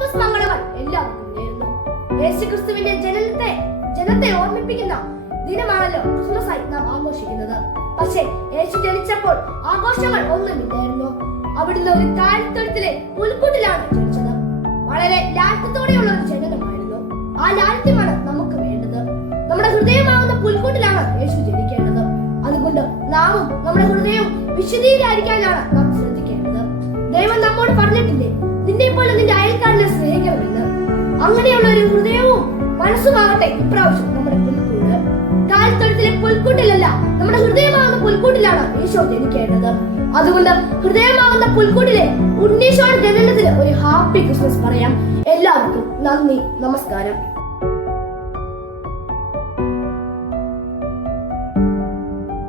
Christmas മംഗളങ്ങൾ എല്ലാവർക്കും നേരുന്നു. യേശുക്രിസ്തുവിന്റെ ജനത്തെ ഓർമ്മിപ്പിക്കുന്ന ദിനമാണല്ലോ ക്രിസ്മസ് ആയി നാം ആഘോഷിക്കുന്നത്. പക്ഷേ യേശു ജനിച്ചപ്പോൾ ആഘോഷങ്ങൾ ഒന്നുമില്ലായിരുന്നു. അവിടുന്ന് ഒരു താഴ്ത്തൊഴുത്തിലെ പുൽക്കൂട്ടിലാണ് ജനിച്ചത്. വളരെ ലാളിത്യത്തോടെയുള്ള ഒരു ജനനമായിരുന്നു. ആ ലാളിത്യമാണ് നമുക്ക് വേണ്ടത്. നമ്മുടെ ഹൃദയമാകുന്ന പുൽക്കൂട്ടിലാണ് യേശു ജനിക്കേണ്ടത്. അതുകൊണ്ട് നാമും നമ്മുടെ ഹൃദയം വിശുദ്ധീകരിക്കാനാണ് നാം ശ്രദ്ധിക്കേണ്ടത്. ദൈവം നമ്മോട് പറഞ്ഞിട്ടില്ലേ, നിന്നെ പോലെ നിന്റെ അയൽക്കാരനെ സ്നേഹിക്കണമെന്ന്. അങ്ങനെയുള്ള ഒരു ഹൃദയവും മനസ്സുമാകട്ടെ ഇപ്രാവശ്യം നമ്മുടെ പുൽക്കൂട്. താഴ്ത്തൊഴുത്തിലെ പുൽക്കൂട്ടിലല്ല, നമ്മുടെ ഹൃദയമാകുന്ന പുൽക്കൂട്ടിലാണ് ഈശോ ജനിക്കേണ്ടത്. അതുകൊണ്ട് ഹൃദയമാകുന്ന പുൽക്കൂട്ടിലെ ഉണ്ണീശോയുടെ ജനനത്തിന് ഒരു ഹാപ്പി ക്രിസ്മസ് പറയാം. എല്ലാവർക്കും നന്ദി, നമസ്കാരം.